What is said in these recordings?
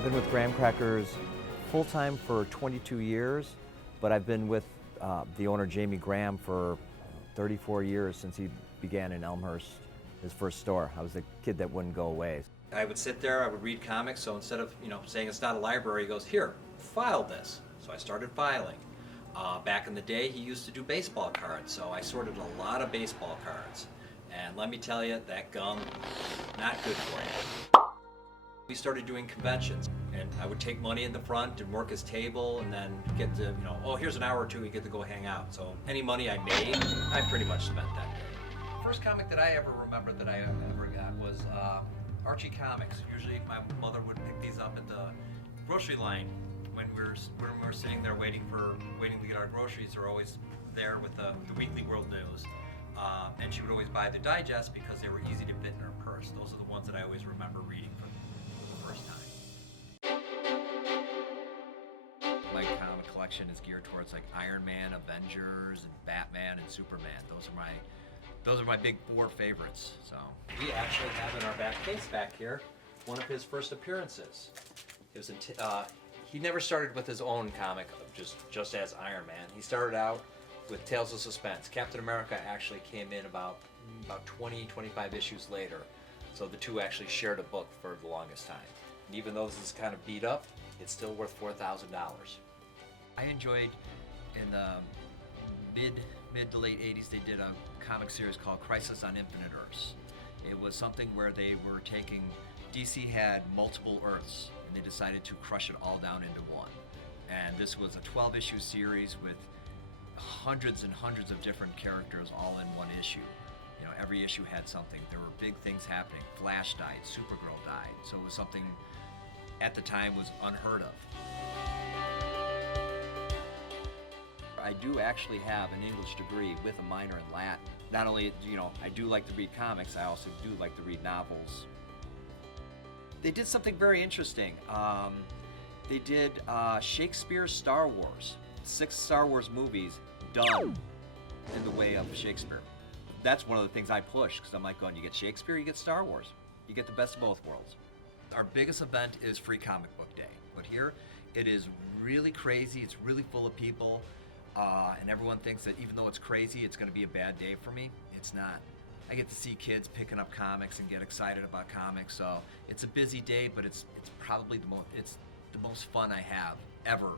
I've been with Graham Crackers full-time for 22 years, but I've been with the owner, Jamie Graham, for 34 years since he began in Elmhurst, his first store. I was the kid that wouldn't go away. I would sit there, I would read comics, so instead of saying it's not a library, he goes, here, file this. So I started filing. Back in the day, he used to do baseball cards, so I sorted a lot of baseball cards. And let me tell you, that gum, not good for you. We started doing conventions, and I would take money in the front and work his table, and then get to, oh, here's an hour or two, you get to go hang out. So any money I made, I pretty much spent that day. First comic that I ever remembered that I ever got was Archie Comics. Usually my mother would pick these up at the grocery line when we were sitting there waiting to get our groceries. They're always there with the Weekly World News. And she would always buy the digest because they were easy to fit in her purse. Those are the ones that I always remember reading for the first time. My comic collection is geared towards like Iron Man, Avengers, and Batman, and Superman. Those are my big four favorites. So we actually have in our back case back here one of his first appearances. It was he never started with his own comic just as Iron Man. He started out with Tales of Suspense. Captain America actually came in about 20, 25 issues later. So the two actually shared a book for the longest time. And even though this is kind of beat up, it's still worth $4,000. I enjoyed in the mid to late 80s, they did a comic series called Crisis on Infinite Earths. It was something where they were taking, DC had multiple Earths, and they decided to crush it all down into one. And this was a 12-issue series with hundreds and hundreds of different characters all in one issue. Every issue had something. There were big things happening. Flash died, Supergirl died. So it was something at the time was unheard of. I do actually have an English degree with a minor in Latin. Not only, I do like to read comics, I also do like to read novels. They did something very interesting. They did Shakespeare's Star Wars. 6 Star Wars movies done in the way of Shakespeare. That's one of the things I push, because I'm like going, you get Shakespeare, you get Star Wars. You get the best of both worlds. Our biggest event is Free Comic Book Day. But here, it is really crazy, it's really full of people, and everyone thinks that even though it's crazy, it's gonna be a bad day for me. It's not. I get to see kids picking up comics and get excited about comics, so it's a busy day, but it's probably the most fun I have ever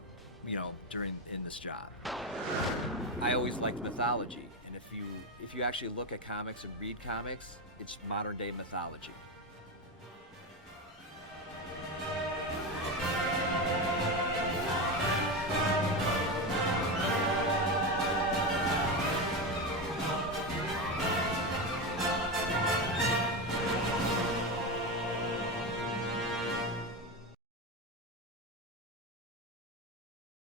in this job. I always liked mythology, and if you actually look at comics and read comics, it's modern day mythology.